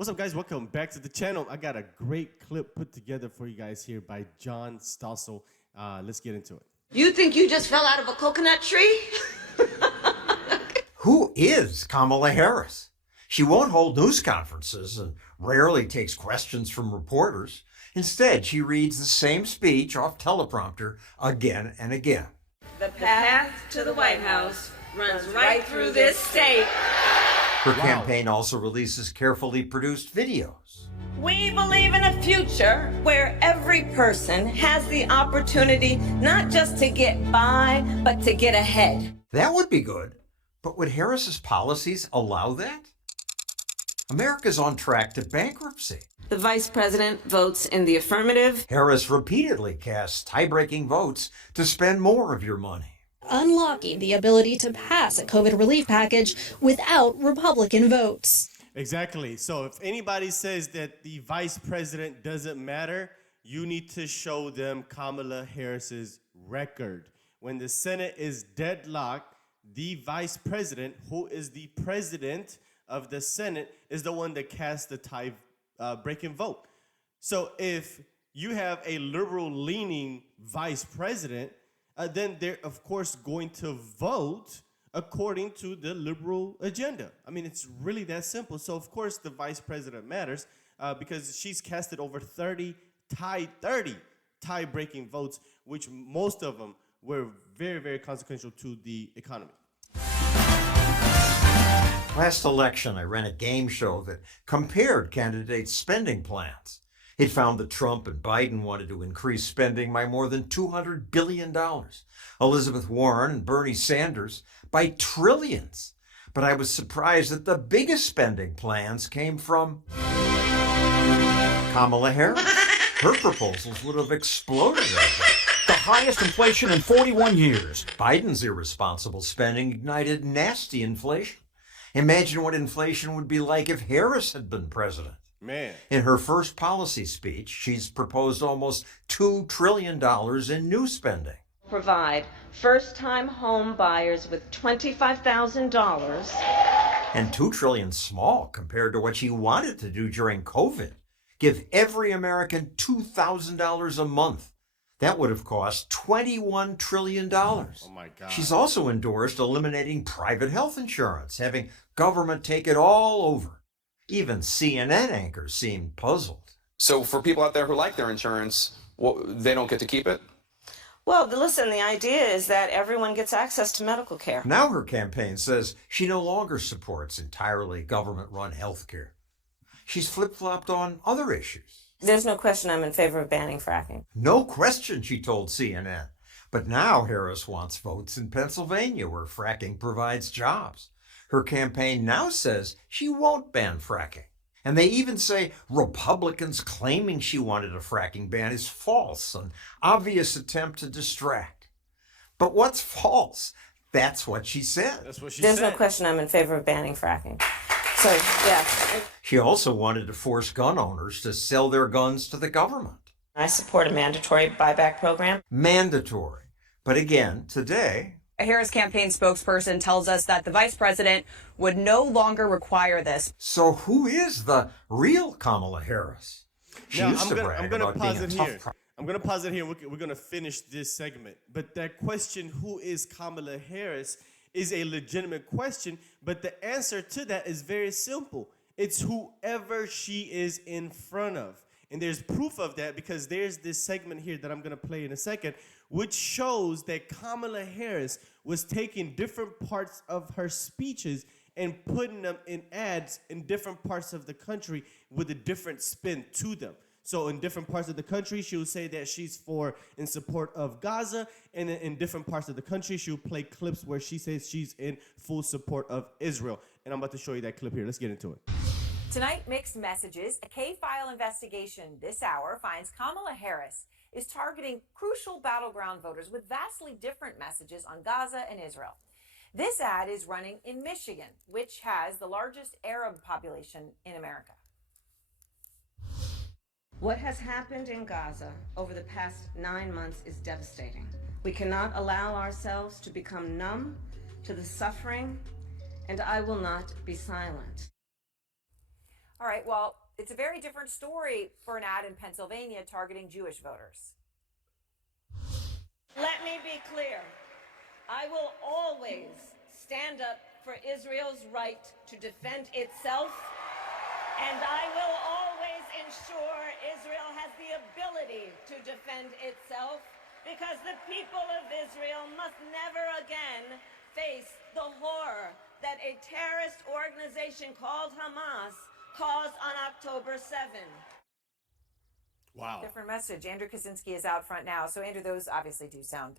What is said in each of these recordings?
What's up, guys? Welcome back to the channel. I got a great clip put together for you guys here by John Stossel. Let's get into it. You think you just fell out of a coconut tree? Who is Kamala Harris? She won't hold news conferences and rarely takes questions from reporters. Instead, she reads the same speech off teleprompter again and again. The path to the White House runs right through this state. Her campaign also releases carefully produced videos. We believe in a future where every person has the opportunity not just to get by, but to get ahead. That would be good, but would Harris's policies allow that? America's on track to bankruptcy. The vice president votes in the affirmative. Harris repeatedly casts tie-breaking votes to spend more of your money. Unlocking the ability to pass a COVID relief package without Republican votes. Exactly. So if anybody says that the vice president doesn't matter, you need to show them Kamala Harris's record. When the Senate is deadlocked, the vice president, who is the president of the Senate, is the one that casts the tie-breaking vote. So if you have a liberal-leaning vice president, then they're, of course, going to vote according to the liberal agenda. I mean, it's really that simple. So, of course, the vice president matters because she's casted over 30 tie-breaking votes, which most of them were very, very consequential to the economy. Last election, I ran a game show that compared candidates' spending plans. It found that Trump and Biden wanted to increase spending by more than $200 billion. Elizabeth Warren and Bernie Sanders by trillions. But I was surprised that the biggest spending plans came from Kamala Harris. Her proposals would have exploded. The highest inflation in 41 years. Biden's irresponsible spending ignited nasty inflation. Imagine what inflation would be like if Harris had been president. Man. In her first policy speech, she's proposed almost $2 trillion in new spending. Provide first-time home buyers with $25,000. And $2 trillion small compared to what she wanted to do during COVID. Give every American $2,000 a month. That would have cost $21 trillion. Oh my God. She's also endorsed eliminating private health insurance, having government take it all over. Even CNN anchors seemed puzzled. So for people out there who like their insurance, they don't get to keep it? Well, listen, the idea is that everyone gets access to medical care. Now her campaign says she no longer supports entirely government-run health care. She's flip-flopped on other issues. There's no question I'm in favor of banning fracking. No question, she told CNN. But now Harris wants votes in Pennsylvania, where fracking provides jobs. Her campaign now says she won't ban fracking. And they even say Republicans claiming she wanted a fracking ban is false, an obvious attempt to distract. But what's false? That's what she said. That's what she There's said. no question I'm in favor of banning fracking. So, yeah. She also wanted to force gun owners to sell their guns to the government. I support a mandatory buyback program. Mandatory. But again, today, A Harris campaign spokesperson tells us that the vice president would no longer require this. so who is the real Kamala Harris? She Now, used to brag I'm gonna about pause being a it tough here. I'm going to pause it here. We're going to finish this segment. But that question, who is Kamala Harris, is a legitimate question. But the answer to that is very simple. It's whoever she is in front of. And there's proof of that because there's this segment here that I'm going to play in a second, which shows that Kamala Harris was taking different parts of her speeches and putting them in ads in different parts of the country with a different spin to them. So in different parts of the country, she will say that she's in support of Gaza, and in different parts of the country, she will play clips where she says she's in full support of Israel. And I'm about to show you that clip here. Let's get into it. Tonight, mixed messages. A K-file investigation this hour finds Kamala Harris is targeting crucial battleground voters with vastly different messages on Gaza and Israel. This ad is running in Michigan, which has the largest Arab population in America. What has happened in Gaza over the past 9 months is devastating. We cannot allow ourselves to become numb to the suffering, and I will not be silent. All right, well, it's a very different story for an ad in Pennsylvania targeting Jewish voters. Let me be clear. I will always stand up for Israel's right to defend itself, and I will always ensure Israel has the ability to defend itself, because the people of Israel must never again face the horror that a terrorist organization called Hamas caused on October 7. Wow. Different message. Andrew Kaczynski is out front now. So, Andrew, those obviously do sound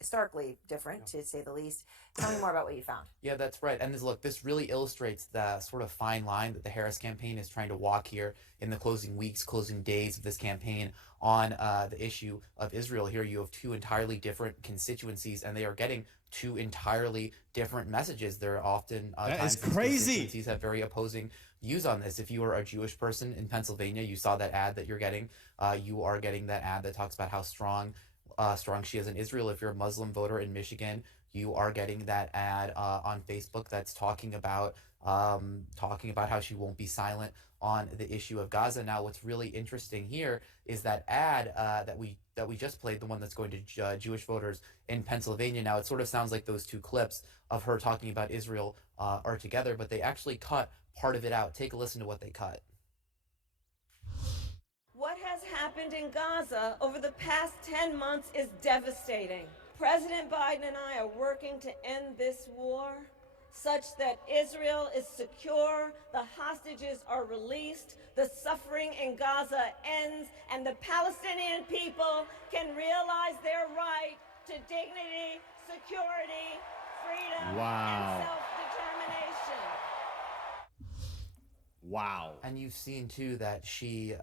starkly different, to say the least. Tell me more about what you found. Yeah, that's right. And this really illustrates the sort of fine line that the Harris campaign is trying to walk here in the closing weeks, closing days of this campaign on the issue of Israel. Here you have two entirely different constituencies, and they are getting two entirely different messages. They're often that times is crazy. Constituencies have very opposing views on this. If you are a Jewish person in Pennsylvania, you saw that ad that you're getting. You are getting that ad that talks about how strong she is in Israel. If you're a Muslim voter in Michigan, you are getting that ad on Facebook that's talking about how she won't be silent on the issue of Gaza. Now, what's really interesting here is that ad that we just played, the one that's going to Jewish voters in Pennsylvania. Now, it sort of sounds like those two clips of her talking about Israel are together, but they actually cut part of it out. Take a listen to what they cut. What has happened in Gaza over the past 10 months is devastating. President Biden and I are working to end this war such that Israel is secure, the hostages are released, the suffering in Gaza ends, and the Palestinian people can realize their right to dignity, security, freedom, and self-determination. Wow. And you've seen too that she,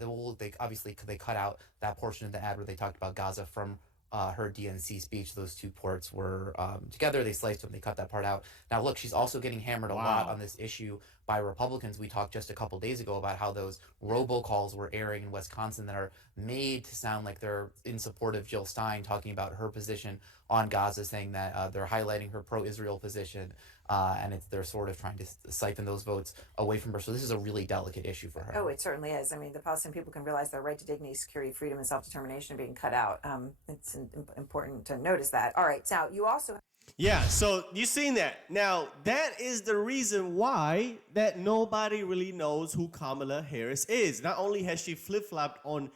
they cut out that portion of the ad where they talked about Gaza from her DNC speech. Those two parts were together. They sliced them. They cut that part out. Now, look, she's also getting hammered a lot on this issue by Republicans. We talked just a couple days ago about how those robocalls were airing in Wisconsin that are made to sound like they're in support of Jill Stein, talking about her position on Gaza, saying that they're highlighting her pro-Israel position, and they're sort of trying to siphon those votes away from her. So this is a really delicate issue for her. Oh, it certainly is. I mean, the Palestinian people can realize their right to dignity, security, freedom, and self-determination are being cut out. It's important to notice that. All right, now you also... Yeah, so you've seen that. Now, that is the reason why that nobody really knows who Kamala Harris is. Not only has she flip-flopped on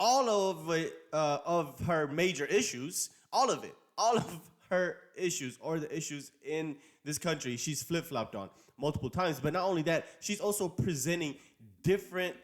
all of her major issues, all of her issues or the issues in this country, she's flip-flopped on multiple times. But not only that, she's also presenting different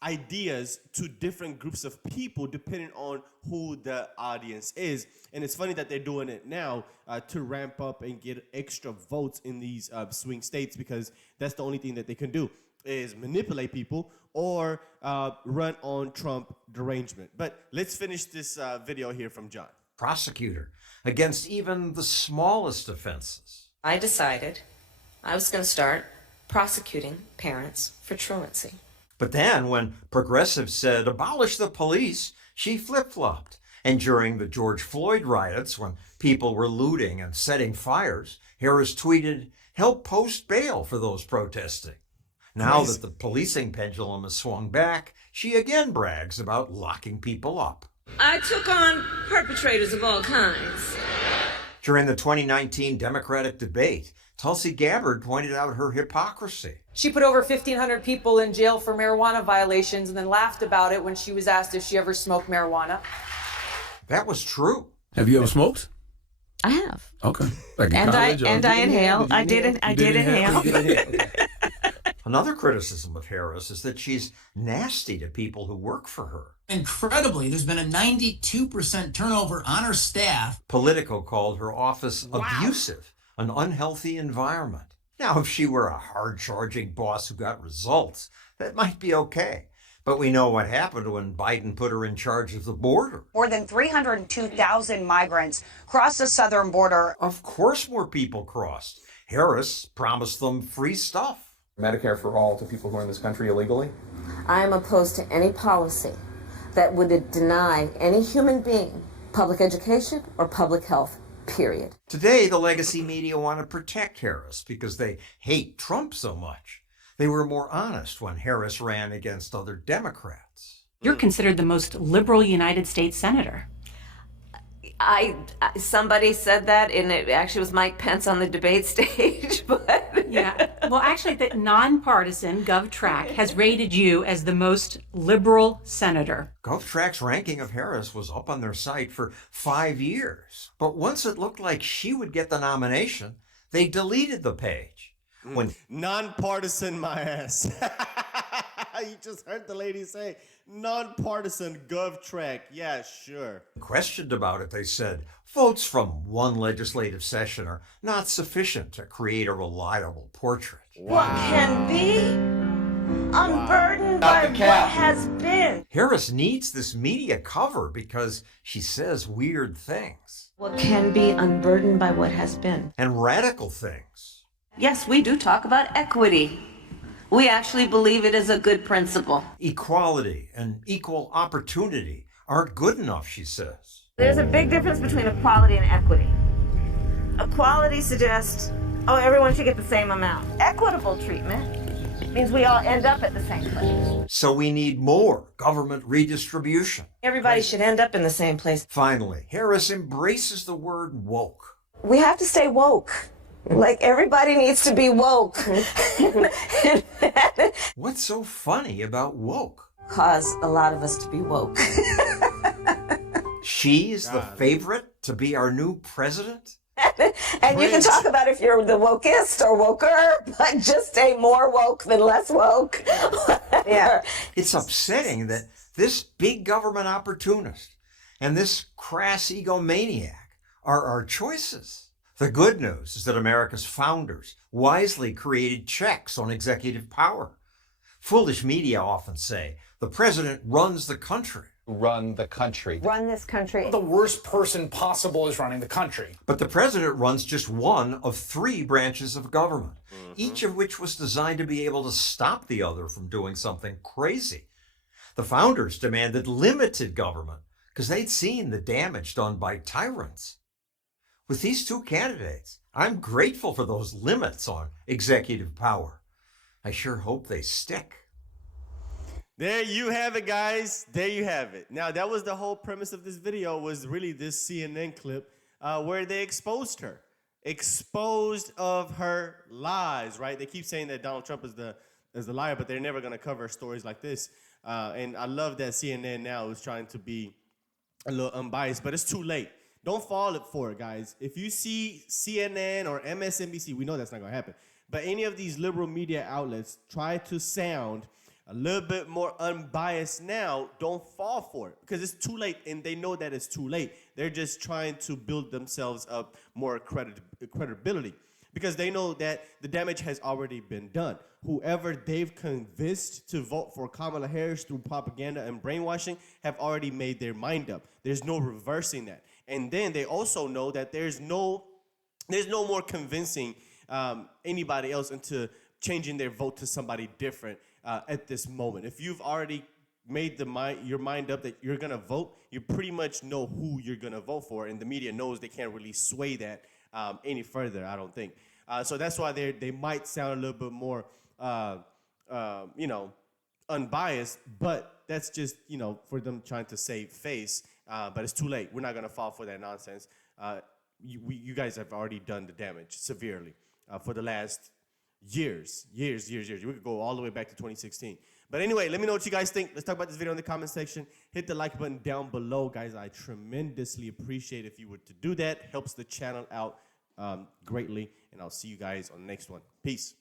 ideas to different groups of people depending on who the audience is. And it's funny that they're doing it now to ramp up and get extra votes in these swing states, because that's the only thing that they can do is manipulate people or run on Trump derangement. But let's finish this video here from John. Prosecutor against even the smallest offenses. I decided I was going to start prosecuting parents for truancy. But then when progressives said abolish the police, she flip-flopped. And during the George Floyd riots, when people were looting and setting fires, Harris tweeted, help post bail for those protesting. Now that the policing pendulum has swung back, she again brags about locking people up. I took on perpetrators of all kinds. During the 2019 Democratic debate, Tulsi Gabbard pointed out her hypocrisy. She put over 1,500 people in jail for marijuana violations and then laughed about it when she was asked if she ever smoked marijuana. That was true. Have you ever smoked? I have. Okay. Like and I inhale. I did inhale. Another criticism of Harris is that she's nasty to people who work for her. Incredibly, there's been a 92% turnover on her staff. Politico called her office abusive, an unhealthy environment. Now, if she were a hard-charging boss who got results, that might be okay. But we know what happened when Biden put her in charge of the border. More than 302,000 migrants crossed the southern border. Of course more people crossed. Harris promised them free stuff. Medicare for all to people who are in this country illegally? I am opposed to any policy that would deny any human being public education or public health, period. Today, the legacy media want to protect Harris because they hate Trump so much. They were more honest when Harris ran against other Democrats. You're considered the most liberal United States senator. Somebody said that, and it actually was Mike Pence on the debate stage, but... Yeah. Well, actually, the nonpartisan GovTrack has rated you as the most liberal senator. GovTrack's ranking of Harris was up on their site for 5 years. But once it looked like she would get the nomination, they deleted the page. When Nonpartisan, my ass. You just heard the lady say, nonpartisan GovTrack. Yeah, sure. questioned about it, they said, votes from one legislative session are not sufficient to create a reliable portrait. What can be unburdened by what has been. Harris needs this media cover because she says weird things. What can be unburdened by what has been. And radical things. Yes, we do talk about equity. We actually believe it is a good principle. Equality and equal opportunity aren't good enough, she says. There's a big difference between equality and equity. Equality suggests, everyone should get the same amount. Equitable treatment means we all end up at the same place. So we need more government redistribution. Everybody should end up in the same place. Finally, Harris embraces the word woke. We have to stay woke. Like, everybody needs to be woke. What's so funny about woke? Cause a lot of us to be woke. She's the favorite to be our new president? And you can talk about if you're the wokest or woker, but just stay more woke than less woke. Yeah. It's upsetting that this big government opportunist and this crass egomaniac are our choices. The good news is that America's founders wisely created checks on executive power. Foolish media often say, the president runs the country. Run the country. Run this country. The worst person possible is running the country. But the president runs just one of 3 branches of government, each of which was designed to be able to stop the other from doing something crazy. The founders demanded limited government because they'd seen the damage done by tyrants. With these 2 candidates, I'm grateful for those limits on executive power. I sure hope they stick. There you have it, guys. There you have it. Now, that was the whole premise of this video, was really this CNN clip where they exposed her. Exposed of her lies, right? They keep saying that Donald Trump is the liar, but they're never going to cover stories like this. And I love that CNN now is trying to be a little unbiased, but it's too late. Don't fall for it, guys. If you see CNN or MSNBC, we know that's not going to happen, but any of these liberal media outlets try to sound a little bit more unbiased now, don't fall for it because it's too late, and they know that it's too late. They're just trying to build themselves up more credibility because they know that the damage has already been done. Whoever they've convinced to vote for Kamala Harris through propaganda and brainwashing have already made their mind up. There's no reversing that. And then they also know that there's no more convincing anybody else into changing their vote to somebody different at this moment. If you've already made your mind up that you're going to vote, you pretty much know who you're going to vote for, and the media knows they can't really sway that any further, I don't think. So that's why they might sound a little bit more, unbiased, but that's just, for them trying to save face. But it's too late. We're not going to fall for that nonsense. You guys have already done the damage severely for the last years. We could go all the way back to 2016. But anyway, let me know what you guys think. Let's talk about this video in the comment section. Hit the like button down below, guys. I tremendously appreciate if you were to do that. Helps the channel out greatly. And I'll see you guys on the next one. Peace.